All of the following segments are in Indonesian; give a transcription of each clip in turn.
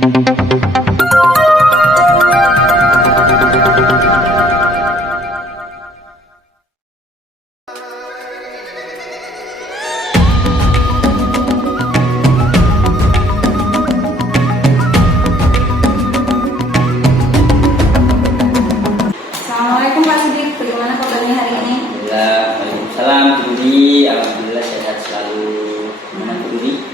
Assalamualaikum Pak Sidik, bagaimana kabarnya hari ini? Waalaikumsalam, Bu Budi. Alhamdulillah sehat selalu. Mana Bu Budi?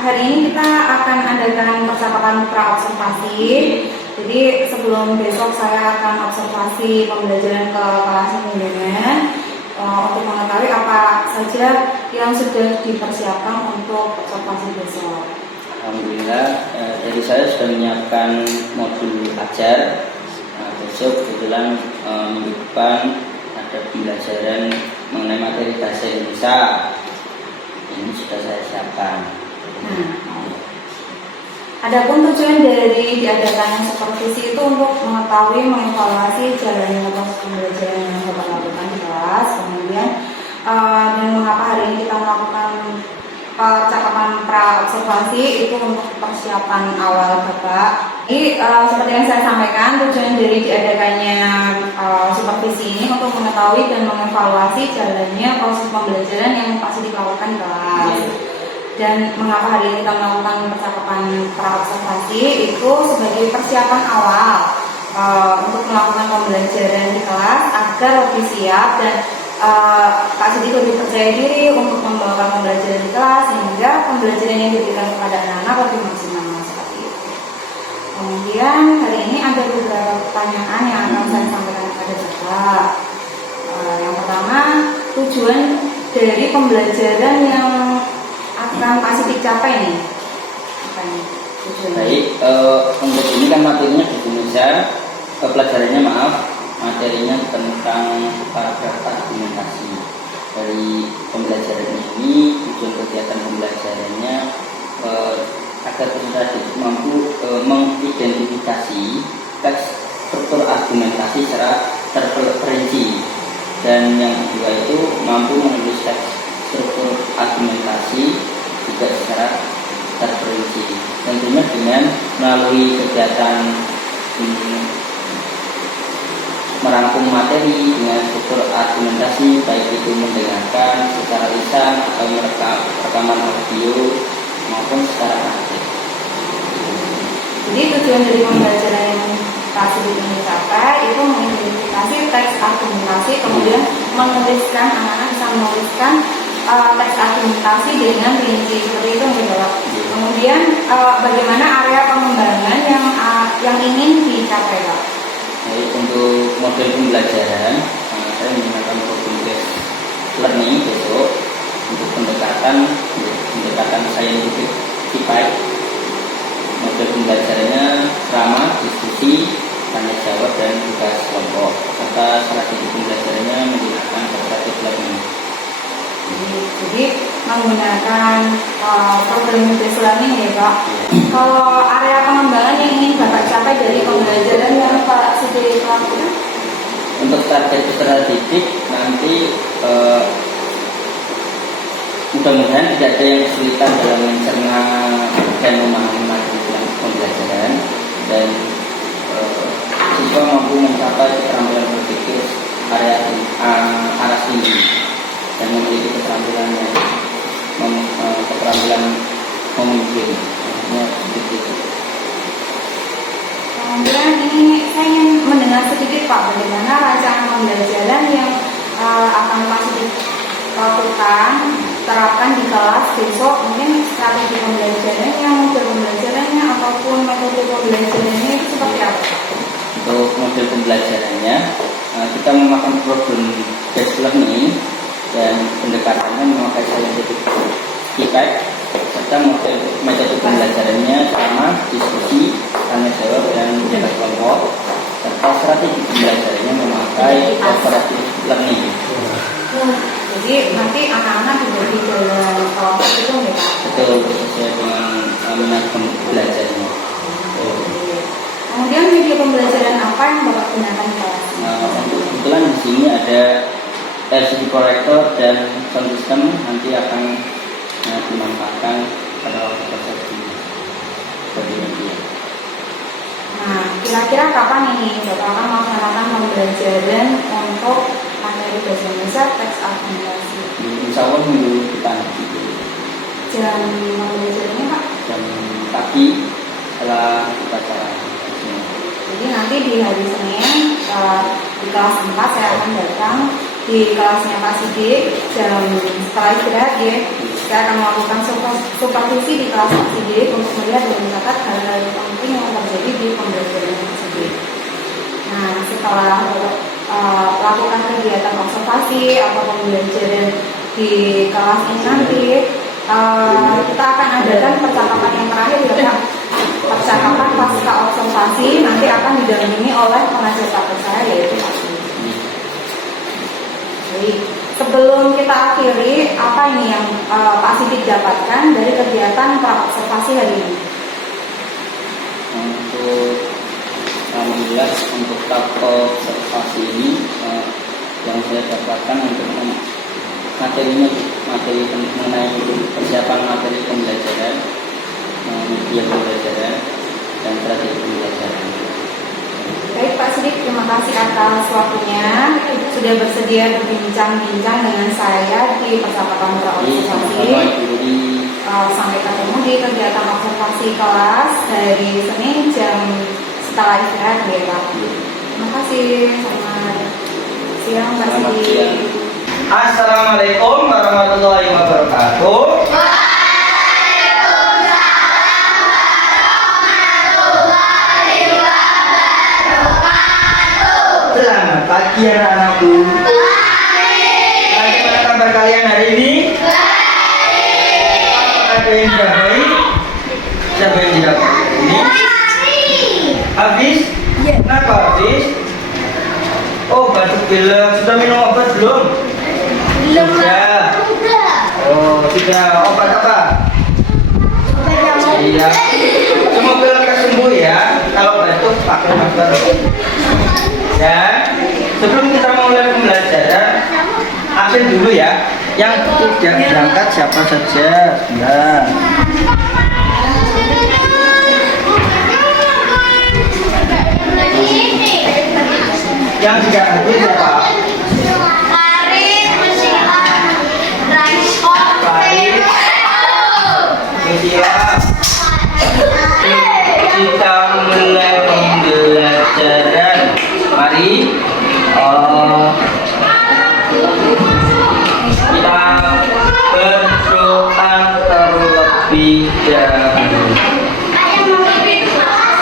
Hari ini kita akan adakan percakapan pra-observasi. Jadi sebelum besok saya akan observasi pembelajaran ke kelas mingguan untuk mengetahui apa saja yang sudah dipersiapkan untuk observasi besok. Alhamdulillah, dari saya sudah menyiapkan modul ajar. Besok kebetulan minggu depan ada pembelajaran mengenai materi bahasa Indonesia. Ini sudah saya siapkan. Adapun tujuan dari diadakannya supervisi itu untuk mengetahui, mengevaluasi jalannya proses pembelajaran yang Bapak lakukan di kelas, kemudian dan mengapa hari ini kita melakukan percakapan pra-observasi itu untuk persiapan awal Bapak. Jadi seperti yang saya sampaikan, tujuan dari diadakannya supervisi ini untuk mengetahui dan mengevaluasi jalannya proses pembelajaran yang pasti dilakukan di kelas. Dan mengapa hari ini kita melakukan percakapan pra-observasi itu sebagai persiapan awal untuk melakukan pembelajaran di kelas agar lebih siap dan Pak Sidik lebih percaya diri untuk membawakan pembelajaran di kelas sehingga pembelajaran yang diberikan kepada anak-anak lebih maksimal seperti itu. Kemudian hari ini ada beberapa pertanyaan yang akan saya sampaikan kepada Bapak. Yang pertama, tujuan dari pembelajaran yang akan Pak Sidik capai nih. Apa nih tujuannya? Baik, untuk ini kan materinya di Indonesia, pelajarannya materinya tentang paragraf argumentasi. Dari pembelajaran ini, tujuan kegiatan pembelajarannya agar peserta didik mampu mengidentifikasi teks struktur argumentasi secara terperinci, dan yang kedua itu mampu menulis teks struktur argumentasi juga secara terperinci. Tentunya dengan melalui kegiatan merangkum materi dengan struktur argumentasi, baik itu mendengarkan secara lisan atau rekaman audio maupun secara praktik. Jadi tujuan dari pembelajaran yang Pak Sidik ini capai itu mengidentifikasi teks argumentasi, kemudian menuliskan, anak-anak bisa menuliskan teks argumentasi dengan rinci seperti itu menjawab. Kemudian bagaimana area pengembangan yang ingin dicapai Pak? Jadi untuk model pembelajaran saya menggunakan program based learning besok untuk pendekatan scientific type. Model pembelajarannya ramah, diskusi, tanya jawab dan tugas kelompok, serta strategi pembelajarannya menggunakan cooperative learning. Jadi menggunakan program based learning ya Pak. Kalau area pengembangan yang ingin Bapak capai dari pembelajaran yang Pak Sidik lakukan? Untuk target peserta didik nanti mudah-mudahan tidak ada yang kesulitan dalam mencerna dan memahami materi pembelajaran, dan siswa mampu mencapai keterampilan berpikir arah tinggi dan memiliki keterampilan memimpin. Kemudian ini saya ingin mendengar sedikit Pak bagaimana rancangan pembelajaran yang akan Pak Sidik lakukan, terapkan di kelas besok. Mungkin strategi pembelajarannya, model pembelajarannya ataupun metode pembelajarannya itu seperti apa? Untuk model pembelajarannya kita memakai program based learning dan pendekatannya memakai scientific type, serta metode pembelajarannya sama, diskusi, tanya jawab dan tugas kelompok, serta strategi pembelajarannya memakai cooperative learning. Jadi nanti anak-anak dibagi dalam kelompok itu nggak Pak? Betul, sesuai dengan minat pembelajarannya. Kemudian media pembelajaran apa yang Bapak gunakan di kelas? Kebetulan di sini ada LCD proyektor dan sound system, nanti akan dimanfaatkan pada waktu proses di media. kira-kira kapan ini Bapak akan melaksanakan pembelajaran untuk materi bahasa Indonesia teks argumentasi? Insya Allah minggu depan gitu. Jam pembelajarannya Pak? Jam pagi setelah upacara. Jadi nanti di hari Senin di kelas 4 saya akan datang di kelasnya Pak Sidik jam setelah istirahat ya. Saya akan melakukan supervisi di kelas Pak Sidik untuk melihat dan mencatat hal-hal penting yang terjadi di pembelajaran tersebut. Nah, setelah lakukan kegiatan observasi atau pembelajaran di kelas ini nanti, kita akan adakan percakapan yang terakhir ya Pak. Percakapan pasca observasi nanti akan didampingi oleh pengajar praktek saya yaitu Pak Sidik. Jadi sebelum kita akhiri, apa ini yang Pak Sidik dapatkan dari kegiatan praobservasi hari ini? Untuk alhamdulillah untuk praobservasi ini yang saya dapatkan untuk materi mengenai persiapan materi pembelajaran, media pembelajaran dan strategi pembelajaran. Baik Pak Sidik, terima kasih atas waktunya sudah bersedia berbincang-bincang dengan saya di percakapan praobservasi. Sampai ketemu di kegiatan observasi kelas dari Senin jam setelah istirahat ya Pak. Terima kasih. Selamat siang Pak Sidik. Assalamualaikum warahmatullahi wabarakatuh. Selamat pagi anak-anakku. Bagaimana kabar kalian hari ini? Ada yang tidak baik? Siapa yang tidak baik ini? Habis? Kenapa habis? Oh, batuk pilek. Sudah minum obat belum? Sudah. Oh, sudah. Obat apa? Iya. Semoga lekas sembuh ya. Kalau batuk pakai masker. Ya, sebelum kita mulai pembelajaran, absen dulu ya. Yang tidak berangkat siapa saja? Ya. Yang tidak hadir siapa? Kita mulai pembelajaran. Mari kita berdoa terlebih dahulu.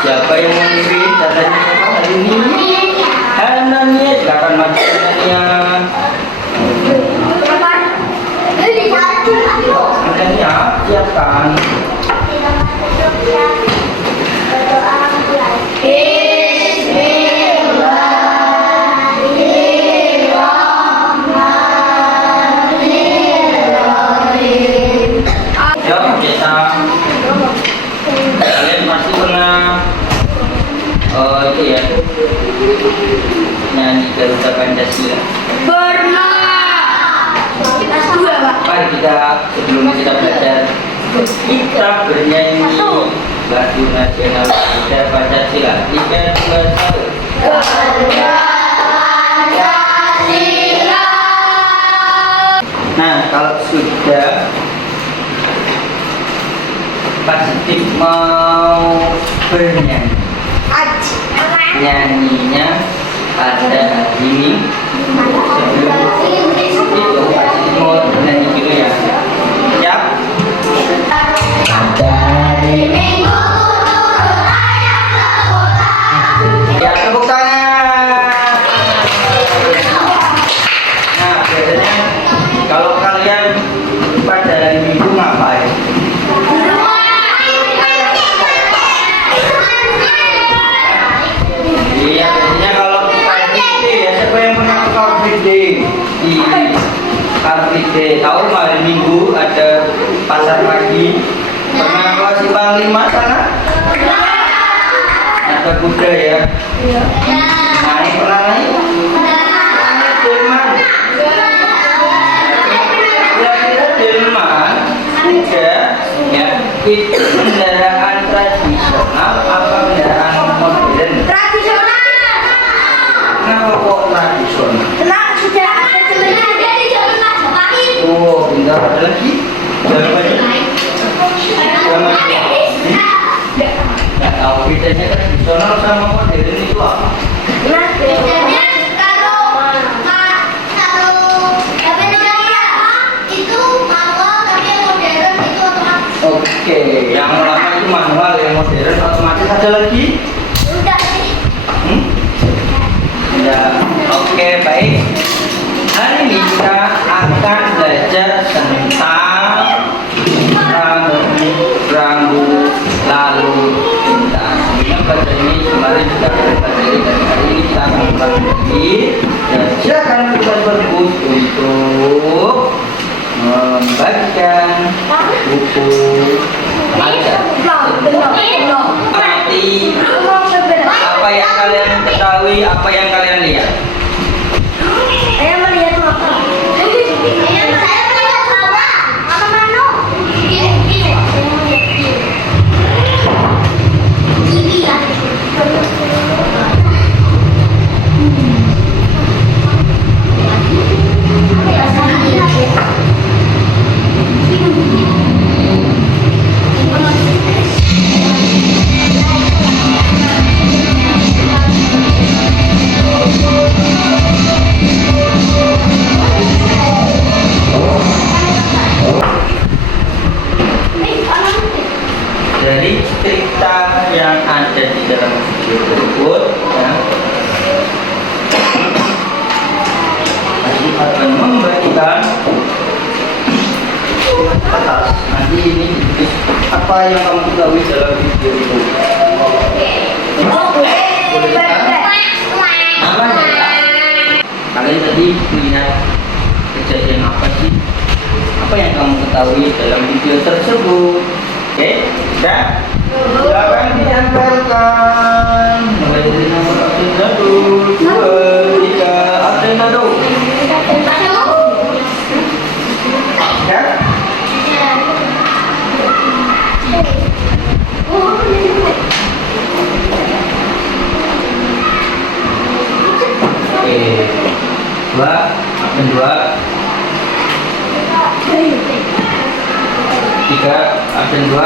Siapa yang memimpin datanya siapa hari ini? Hananya silakan maju hananya. Hananya siapkan. Kalian pasti pernah itu ya nyanyi Garuda Pancasila. Mari kita sebelum kita belajar kita bernyanyi lagu nasional Garuda Pancasila. 3, 2, 1. Garuda Pancasila. Nah, kalau sudah Pak Sidik mau bernyanyi. Nyanyinya pada hari ini. Sebelum itu Pak Sidik mau bernyanyi dulu ya. Siap? Dari minggu turun ayam sekolah. Ya, tepuk tangan. Nah, biasanya kalau kalian pada hari Minggu ngapain? Iya, biasanya kalau Car Free Day ya, siapa yang pernah ke Car Free Day? Di Car Free Day, tahu hari Minggu ada pasar pagi. Pernah ke Simpang 5 sana? Ada kuda ya? Naik, pernah naik? Delman. Kira-kira Delman kuda ya, itu kendaraan tradisional apa kendaraan modern? bedanya tradisional sama modern itu apa? Bedanya kalau apa namanya itu manual tapi yang modern itu otomatis. Oke, yang lama itu manual, yang modern otomatis. Ada lagi? Udah sih. Ya, oke, baik. Hari ini kita akan belajar tentang rambu lalu lintas. Yang belajar ini kemarin sudah kita pelajari dan hari ini kita akan ulang lagi. Dan silakan kita berbus untuk membagikan buku ajar. Nanti apa yang kalian ketahui, apa yang kalian lihat? Saya melihat apa? Saya melihat apa? Apa mano? Dari cerita yang ada di dalam video tersebut, ya, Masih akan membagikan atas nanti ini apa yang kamu ketahui dalam video itu. Namanya ya, kalian tadi melihat kejadian apa sih? Apa yang kamu ketahui dalam video tersebut? Oke, sudah? Silakan ditempelkan. Mulai dari nomor absen 1, 2, 3, absen 1. Ya? Oke, 2, absen 2. 3, absen 2.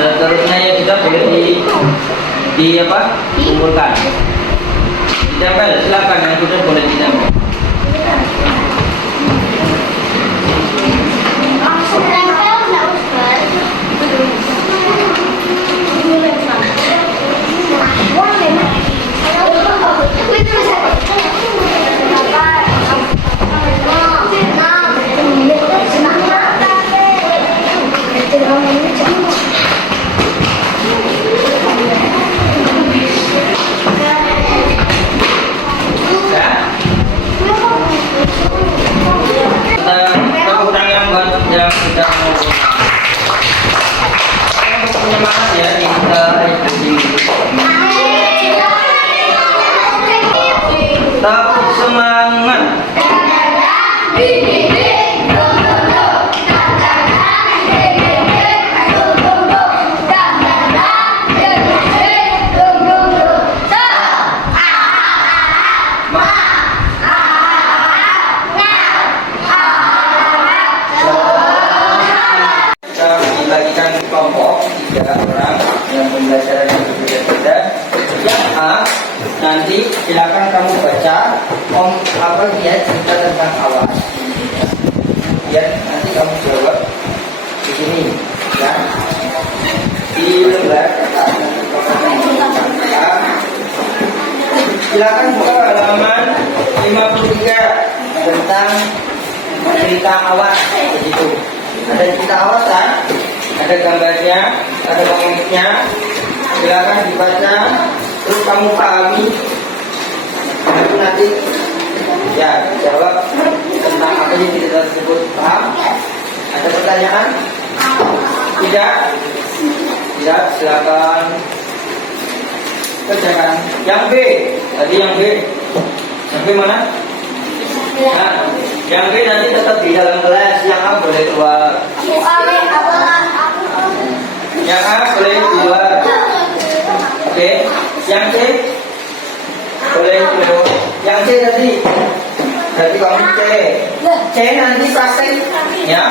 Seterusnya ya kita boleh di apa? Kumpulkan. Ditempel, silakan yang sudah boleh ditempel. Tepuk tangan buat yang sudah mau penyemangat ya di Tepuk semangat. Dibagikan kelompok 3 orang yang pembelajaran yang berbeda-beda. Yang A, nanti silakan kamu baca apa dia cerita tentang awas. Kemudian nanti kamu jawab di sini, ya. Di lembar silakan buka halaman 53 tentang cerita awas, begitu. Ada cerita awas kan? Ada gambarnya, ada komiknya. Silakan dibaca, terus kamu pahami. Nanti ya jawab tentang apa yang kita sebut. Paham? Ada pertanyaan? Tidak? Tidak, silakan kerjakan. Yang B, tadi yang B. Yang B mana? Nah, yang B nanti tetap di dalam kelas. Yang A boleh keluar. Yang A boleh keluar. Oke. Yang C boleh keluar. Yang C tadi. Berarti kamu C. C nanti praktek ya.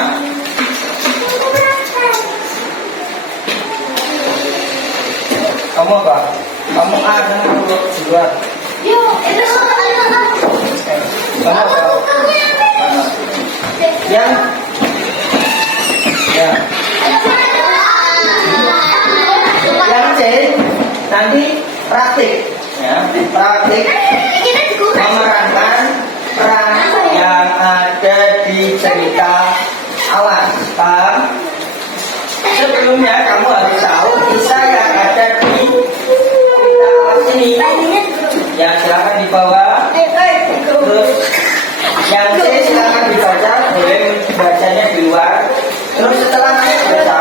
Kamu apa? Kamu A dan kamu dua. Kamu apa? Yang ya. Yang C nanti praktik ya, praktik memerankan peran yang ada di cerita awas. Paham? Sebelumnya kamu harus tahu kisah yang ada di cerita awas ini. Ya, silakan dibawa. Terus yang C silakan dibaca, boleh bacanya di luar. Terus setelah baca,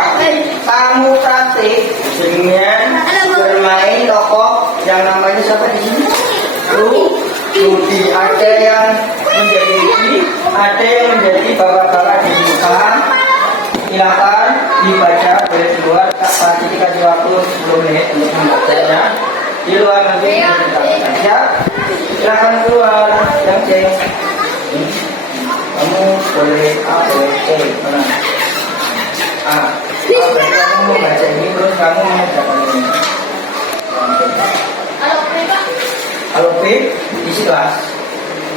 kamu praktik dengan bermain tokoh yang namanya siapa di sini? Rudi. Ada yang menjadi Rudi, ada yang menjadi bapak-bapak di muka. Silakan dibaca, boleh di luar. Pasti dikasih waktu 10 menit untuk membacanya. Di luar nanti kita baca. Silakan keluar. Yang C. Kamu boleh A, boleh C. Mana? A. Berarti kamu membaca ini terus kamu mengerjakan ini. Kalau B isi kelas.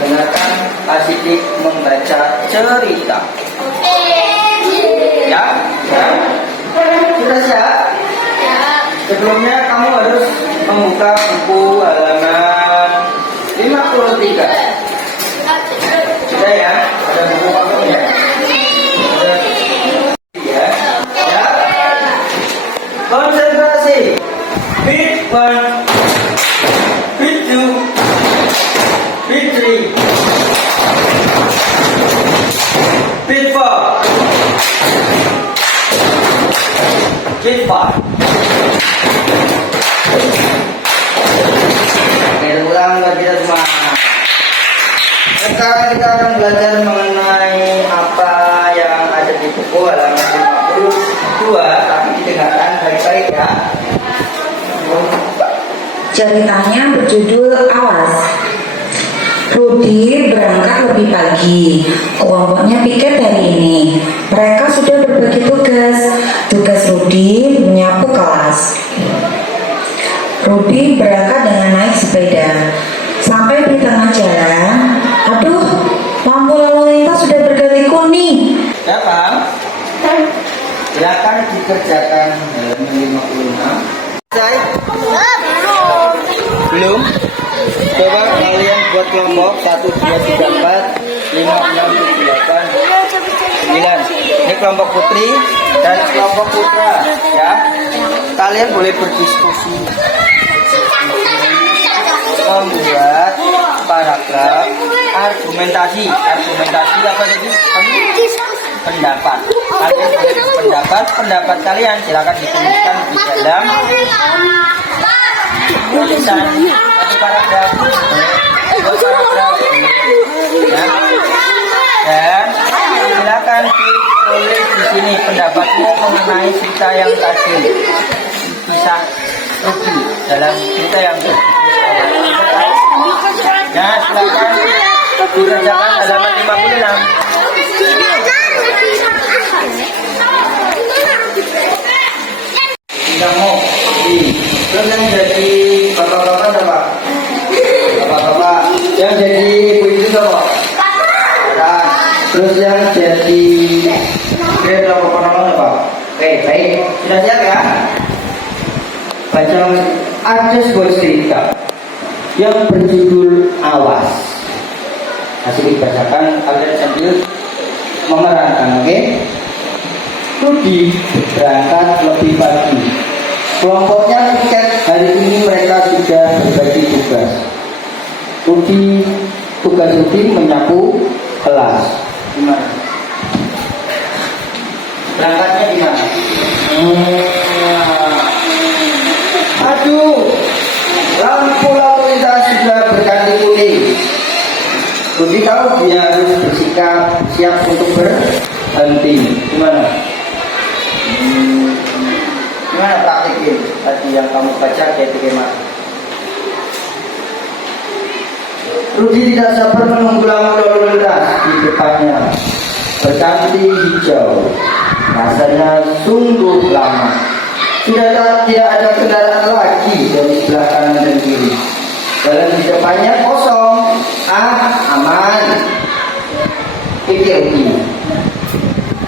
Dengarkan Pak Sidik membaca cerita. Ya? Ya? Sudah siap? Sebelumnya kamu harus membuka buku halaman 53. Sudah ya? Ada buku papernya? Ya. Ya. Konsentrasi. Beat 1, beat 2, beat 3, beat 4, beat 5. Oke, ulang kita semua. Sekarang kita akan belajar mengenai apa yang ada di buku halaman 52, tapi didengarkan baik-baik ya. Ceritanya berjudul Awas. Rudi berangkat lebih pagi. Kelompoknya piket hari ini. Mereka sudah berbagi tugas. Tugas Rudi menyapu kelas. Rudi berangkat dengan naik sepeda. Sampai di tengah jalan, aduh, lampu lalu lintas sudah berganti kuning. Ya, Pak. Silakan dikerjakan halaman 56. Selesai? Belum? Coba kalian buat kelompok 1, 2, 3, 4, 5, 6, 7, 8, 9. Ini kelompok putri dan kelompok putra ya. Kalian boleh berdiskusi, membuat paragraf argumentasi apa tadi? Pendapat. Kalian boleh pendapat kalian silakan dituliskan di dalam tulisan satu paragraf, dua paragraf ya. Dan silakan ditulis di sini pendapatmu mengenai cerita yang tadi, kisah Rudi dalam cerita yang tadi. Ya, silakan dikerjakan halaman 56. Kamu terus yang jadi bapak-bapak siapa? Bapak-bapak yang jadi ibu-ibu siapa? Terus yang jadi bapak-bapak siapa? Oke, baik, sudah siap ya? Baca ada sebuah cerita yang berjudul Awas. Masih dibacakan, kalian sambil memerankan, oke? Rudi berangkat lebih pagi. Kelompoknya piket hari ini mereka sudah berbagi tugas. Tugas Rudi menyapu kelas. Gimana? Berangkatnya gimana? Aduh, lampu lalu lintas sudah berganti kuning. Rudi tahu dia harus bersikap siap untuk berhenti. Gimana? Gimana praktikin tadi yang kamu baca kayak bagaimana? Rudi tidak sabar menunggu lampu lalu lintas di depannya berganti hijau. Rasanya sungguh lama. Tidak ada kendaraan lagi dari sebelah kanan dan kiri. Jalan di depannya kosong. Aman. Pikir Rudi.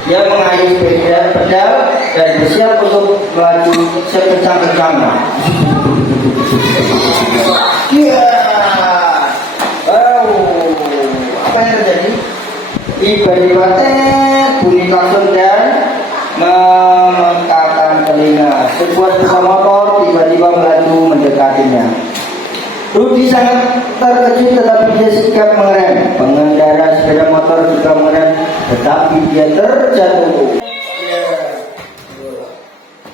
Dia mengayuh pedal dan bersiap untuk melaju sekencang-kencangnya. Apa yang terjadi? Tiba-tiba bunyi klakson dan memekakkan telinga. Sebuah sepeda motor tiba-tiba melaju mendekatinya. Rudi sangat terkejut tetapi dia sikap mengerem. Pengendara sepeda motor juga mengerem tetapi dia terjatuh.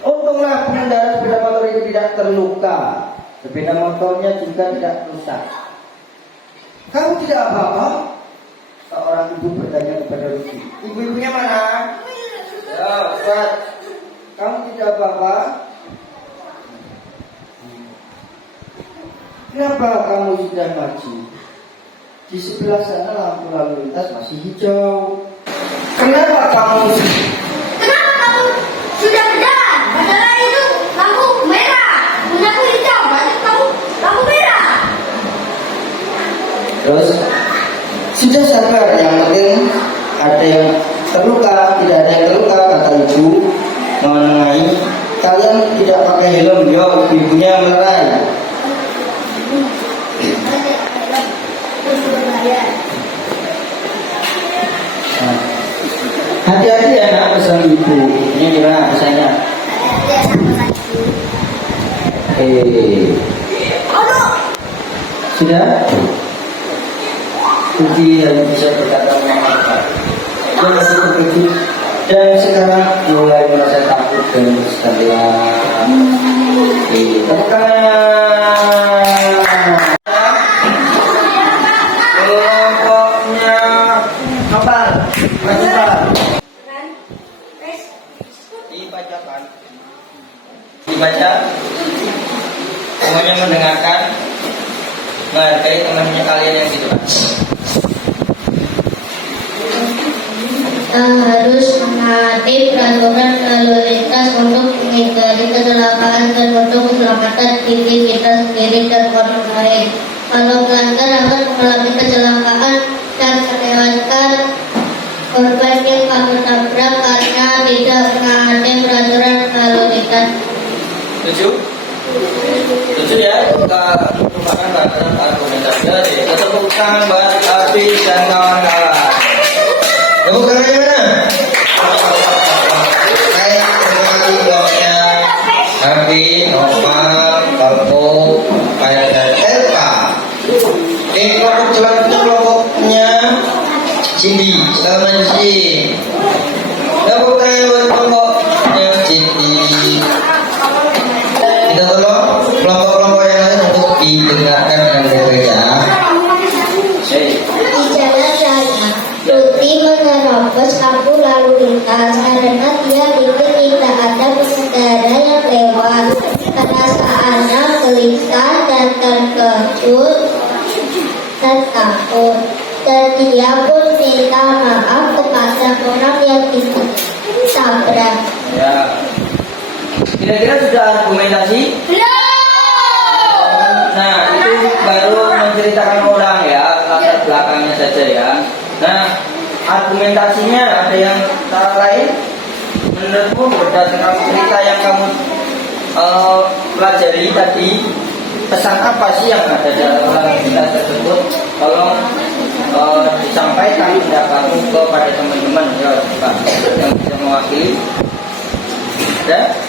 Untunglah pengendara sepeda motor itu tidak terluka. Sepeda motornya juga tidak rusak. Kamu tidak apa-apa? Seorang ibu bertanya kepada Rudi. Ibu-ibunya mana? Ya, Ustaz. Kamu tidak apa-apa? Kenapa kamu sudah maju? Di sebelah sana lampu lalu lintas masih hijau. Kenapa kamu sudah berjalan? Padahal itu lampu merah. Punyaku hijau, berarti kamu lampu merah. terus? Sudah sabar, yang penting ada yang terluka, tidak ada yang terluka, kata ibu menengahi. Kalian tidak pakai helm, yo, ibunya melerai. Hati-hati ya nak, pesan ibu. Ini gimana pesannya? Sudah? Rudi hanya bisa berkata apa? Dia masih terkejut dan sekarang mulai merasa takut dan bersedia. Tepuk tangan. Kelompoknya apa? Dibacakan. Dibaca. Semuanya mendengarkan. Menghargai temannya kalian yang di depan. Harus menaati peraturan lalu lintas untuk menghindari kecelakaan dan untuk keselamatan diri kita sendiri dan orang lain. Kalau pelanggar akan mengalami kecelakaan dan melewatkan korban yang kamu tabrak karena tidak menaati peraturan lalu lintas. Setuju? Setuju ya? Kita merupakan bagian argumentasi. Jadi tepuk tangan buat Abi dan kawan-kawan. Tepuk tangannya mana? Kayak seperti bloknya Abi, Nova, Kalpo, Paya dan Elka. Kelompok selanjutnya kelompoknya Cindy. Selamat maju sih. Tepuk tangan buat kelompoknya Cindy. Kita tolong kelompok-kelompok yang lain untuk didengarkan dengan baik ya. Di jalan raya, Rudi menerobos lampu lalu lintas karena dia pikir tidak ada pengendara yang lewat. Perasaannya gelisah dan terkejut dan takut. Dan dia pun minta maaf kepada orang yang ditabrak. Ya. Kira-kira sudah argumentasi? Nah, itu baru menceritakan orang ya, latar belakangnya saja ya. Nah, argumentasinya ada yang cara lain? Menurutmu berdasarkan cerita yang kamu pelajari tadi, pesan apa sih yang ada dalam cerita tersebut? Tolong disampaikan pendapatmu kepada teman-teman ya, Pak, yang bisa mewakili. Ada?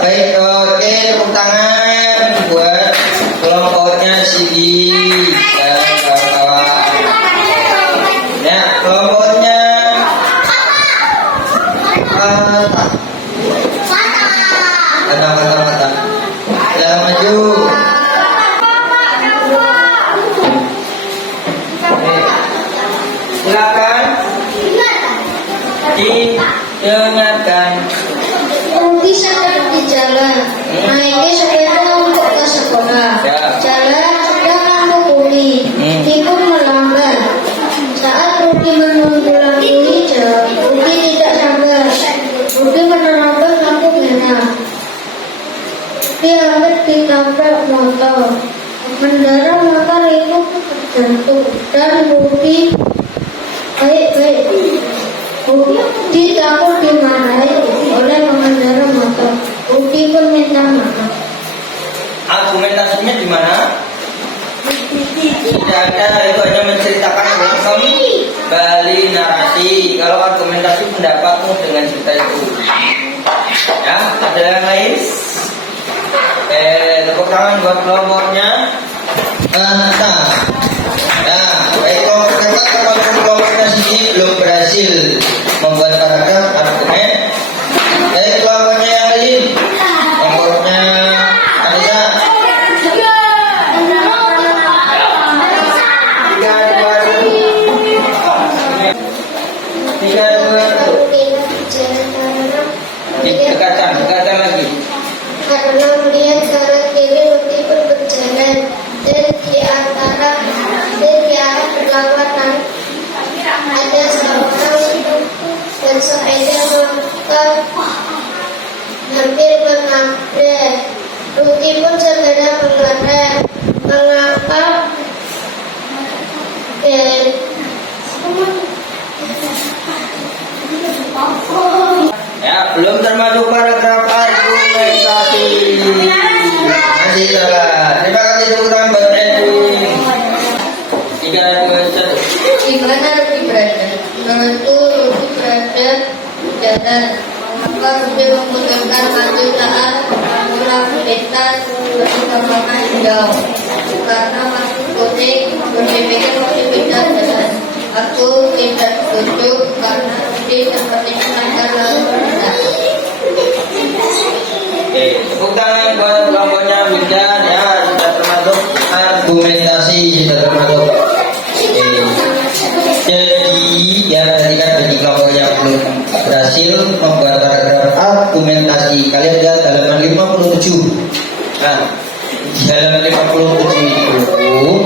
Baik, oke, tepuk tangan buat kelompoknya Sidi dan kawan-kawan. Ya, kelompoknya Mata. Ya, maju. Silakan didengarkan. Rudi sedang di jalan, naiki sepeda untuk ke sekolah. Ya. Jalan sudah lampu kuning. dan Budi baik. Budi takut dimarahi oleh pengendara motor. Budi pun minta maaf. Argumentasinya di mana? Tidak ada, itu hanya menceritakan kembali narasi. Kalau argumentasi pendapatmu dengan cerita itu. Ya, ada yang lain? Tepuk tangan buat kelompoknya. Nah, baik kelompok nasi ini belum berhasil membuat paragraf argumen. Baik kelompoknya yang lain, kelompoknya Anissa. 3, 2, 1. Dekatan lagi. Karena melihat kanan kiri Budi pun berjalan dan di arah berlawanan ada seorang bersepeda motor hampir menabrak. Budi pun segera mengangkat dan Ya, belum termasuk paragraf argumentasi. Masih salah. Terima kasih tepuk tangan buat Edwin. 3, 2, 1. di mana Budi berada? Tentu Budi berada di jalan. Mengapa Budi memutuskan maju saat lalu lintas berutamakan jauh? Karena masih kuning, Budi pikir masih bisa jalan. Aku tidak setuju karena Budi sepertinya akan lalu lintas. Oke, tepuk tangan buat kelompoknya Wildan ya, sudah termasuk argumentasi, sudah termasuk. Oke. Jadi ya tadi kan bagi kelompok yang belum berhasil membuat paragraf argumentasi, kalian lihat halaman 57. Nah, di halaman 57 itu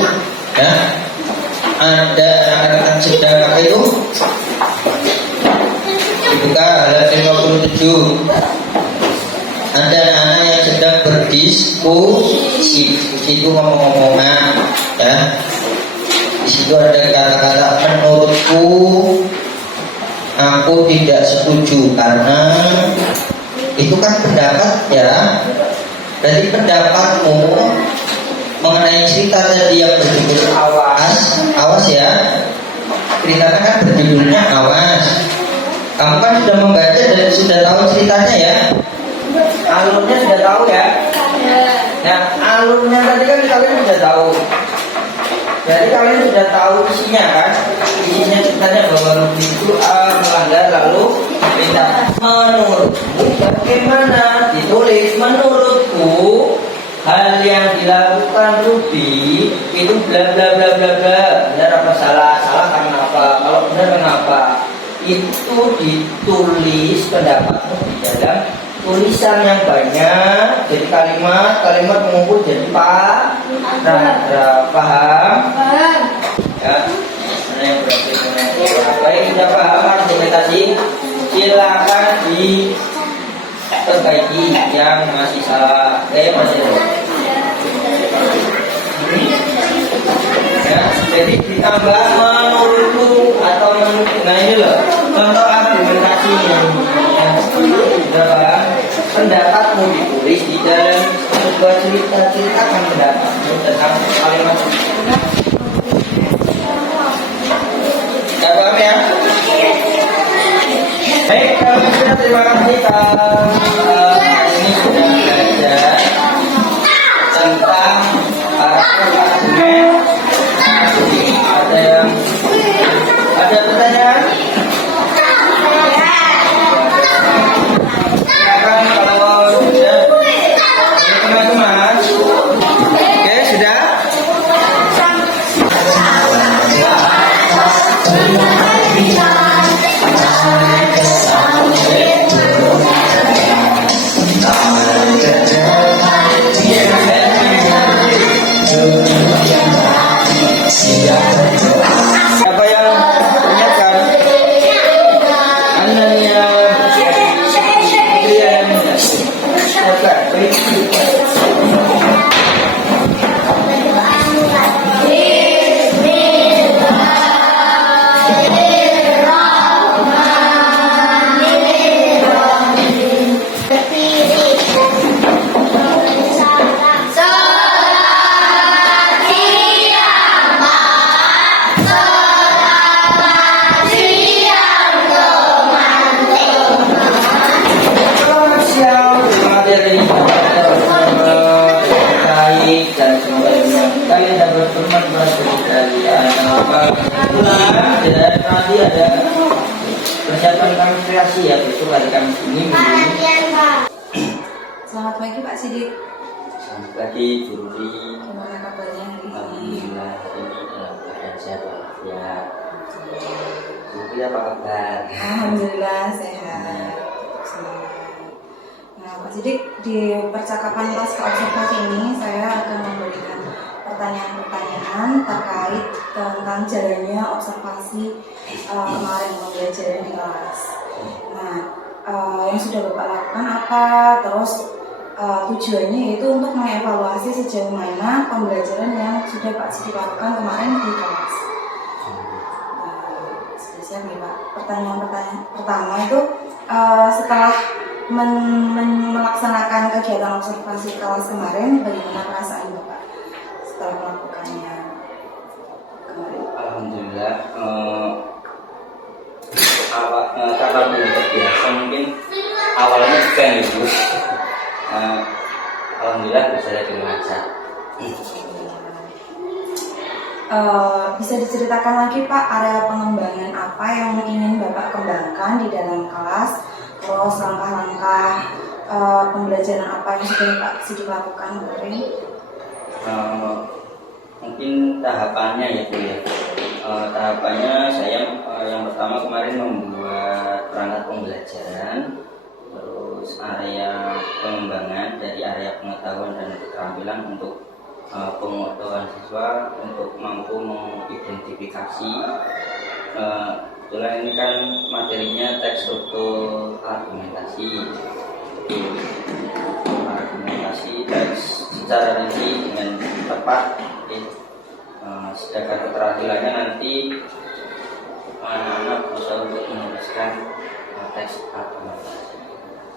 ya ada anak-anak sedang apa itu? Dibuka halaman 57. Ada anak yang sedang berdiskusi, itu ngomong-ngomongan, ya. Di situ ada kata-kata menurutku, aku tidak setuju karena itu kan pendapat ya. Berarti pendapatmu mengenai cerita tadi yang berjudul awas ya. Ceritanya kan berjudulnya awas. Kamu kan sudah membaca dan sudah tahu ceritanya ya. Alurnya sudah tahu ya. Nah, alurnya tadi kan kalian sudah tahu. Jadi kalian sudah tahu isinya kan? Isinya ceritanya bahwa Rudy itu melanggar lalu minta. Menurutmu bagaimana? Ditulis menurutku hal yang dilakukan Rudy itu bla bla bla bla bla. Benar apa salah? Salah karena apa? Kalau benar kenapa? Itu ditulis pendapatmu di dalam tulisan yang banyak, jadi kalimat mengumpul jadi paragraf. Paham? Ya. Mana yang berarti baik, sudah paham argumentasi? Silakan diperbaiki yang masih salah. Masih ada. Ya, jadi ditambah menurutku atau nah ini loh contoh argumentasi yang pendapatmu ditulis di dalam sebuah ceritakan pendapatmu tentang kalimat itu. Gak paham ya? Baik, kalau sudah terima kasih ini sudah belajar tentang argumen. Ada pertanyaan? Silakan kalau sudah. Teman-teman. Oke, sudah? Siapa yang menyiapkan? Ananya dia yang menyiapkan. Baik. Kebetulan ya, nanti ada persiapan kami kreasi ya besok hari Kamis ini. Selamat pagi Pak Sidik. Selamat pagi Bu Ruri. Gimana kabarnya hari ini? Alhamdulillah ini dalam keadaan sehat walafiat. Bu Ruri apa kabar? Alhamdulillah sehat. Selamat. Nah Pak Sidik, di percakapan pasca observasi ini saya akan memberikan pertanyaan-pertanyaan terkait tentang jalannya observasi kemarin pembelajaran di kelas. Nah, yang sudah Bapak lakukan apa? Terus tujuannya yaitu untuk mengevaluasi sejauh mana pembelajaran yang sudah Pak Sidik lakukan kemarin di kelas. Sudah siap nih Pak. Pertanyaan pertama itu setelah melaksanakan kegiatan observasi kelas kemarin, bagaimana perasaan Bapak setelah melakukannya kemarin? Alhamdulillah karena belum terbiasa mungkin awalnya juga gitu. Alhamdulillah berjalan dengan lancar. Bisa diceritakan lagi Pak, area pengembangan apa yang ingin Bapak kembangkan di dalam kelas, terus langkah-langkah pembelajaran apa yang sudah Pak Sidik lakukan kemarin? Mungkin tahapannya ya Bu ya. Tahapannya saya yang pertama kemarin membuat perangkat pembelajaran, terus area pengembangan dari area pengetahuan dan keterampilan untuk pengetahuan siswa untuk mampu mengidentifikasi. Kebetulan ini kan materinya teks struktur argumentasi, teks secara rinci dengan tepat. Sedangkan keterampilannya nanti anak-anak bisa untuk menuliskan teks argumentasi.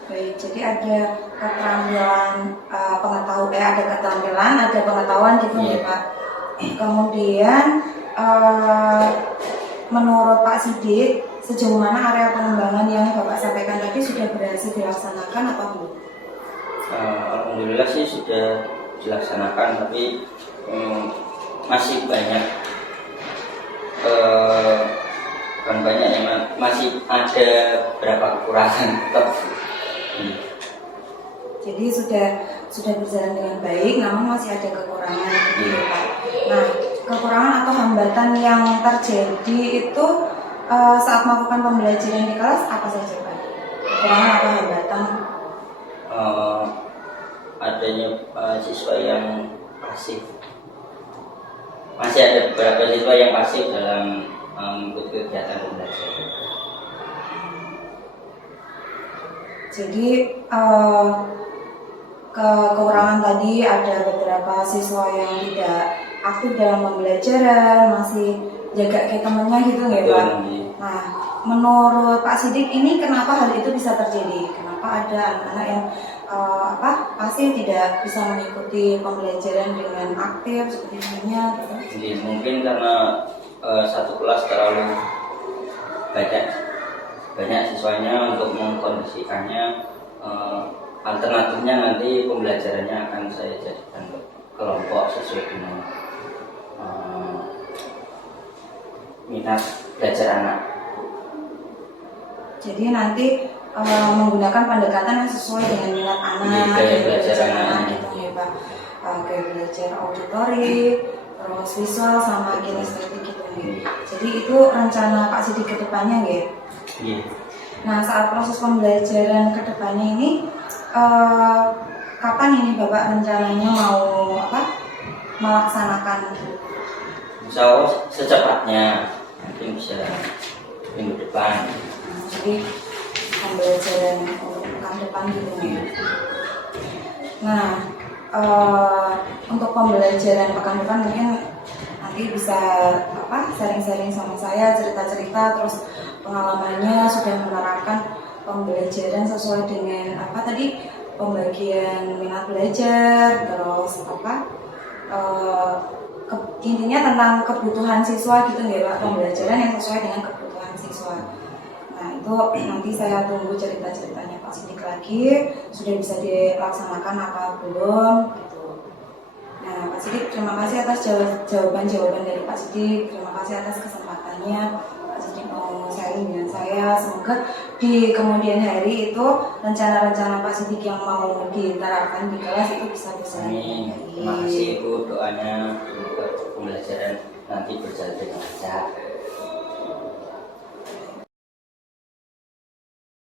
Baik, jadi ada keterampilan ada keterampilan, ada pengetahuan gitu ya Pak. Kemudian menurut Pak Sidik, sejauh mana area pengembangan yang Bapak sampaikan tadi sudah berhasil dilaksanakan apa belum? Alhamdulillah sih sudah dilaksanakan, tapi masih banyak masih ada beberapa kekurangan tetap. Jadi sudah berjalan dengan baik, namun masih ada kekurangan gitu ya Pak. Nah, kekurangan atau hambatan yang terjadi itu saat melakukan pembelajaran di kelas apa saja Pak? Kekurangan atau hambatan? Adanya siswa yang pasif. Masih ada beberapa siswa yang pasif dalam mengikuti kegiatan pembelajaran. Jadi kekurangan tadi ada beberapa siswa yang tidak aktif dalam pembelajaran, masih jaga kayak temennya gitu nggak Pak? Nah, menurut Pak Sidik ini kenapa hal itu bisa terjadi? Kenapa ada anak-anak yang pasti tidak bisa mengikuti pembelajaran dengan aktif seperti temannya gitu? Jadi mungkin karena satu kelas terlalu banyak siswanya untuk mengkondisikannya. Alternatifnya nanti pembelajarannya akan saya jadikan kelompok sesuai dengan minat belajar anak. Jadi nanti menggunakan pendekatan yang sesuai dengan minat anak, gaya belajar anak gitu ya Pak. Gaya belajar auditorik, terus visual sama kinestetik gitu nih. Jadi itu rencana Pak Sidik ke depannya ya? Iya. Nah, saat proses pembelajaran ke depannya ini kapan ini Bapak rencananya mau melaksanakan? Insya Allah secepatnya, mungkin bisa minggu depan. Jadi pembelajaran untuk pekan depan gitu ya. Nah, untuk pembelajaran pekan depan mungkin nanti bisa sharing-sharing sama saya, cerita-cerita terus pengalamannya sudah menerapkan pembelajaran sesuai dengan pembagian minat belajar, terus intinya tentang kebutuhan siswa gitu ya Pak, pembelajaran yang sesuai dengan kebutuhan siswa. Nah itu nanti saya tunggu cerita-ceritanya Pak Sidik lagi, sudah bisa dilaksanakan apa belum gitu. Nah, Pak Sidik, terima kasih atas jawaban-jawaban dari Pak Sidik. Terima kasih atas kesempatannya Pak Sidik mau sharing dengan saya. Semoga di kemudian hari itu rencana-rencana Pak Sidik yang mau diterapkan di kelas itu bisa Amin. Terima kasih Ibu, doanya semoga pembelajaran nanti berjalan dengan lancar.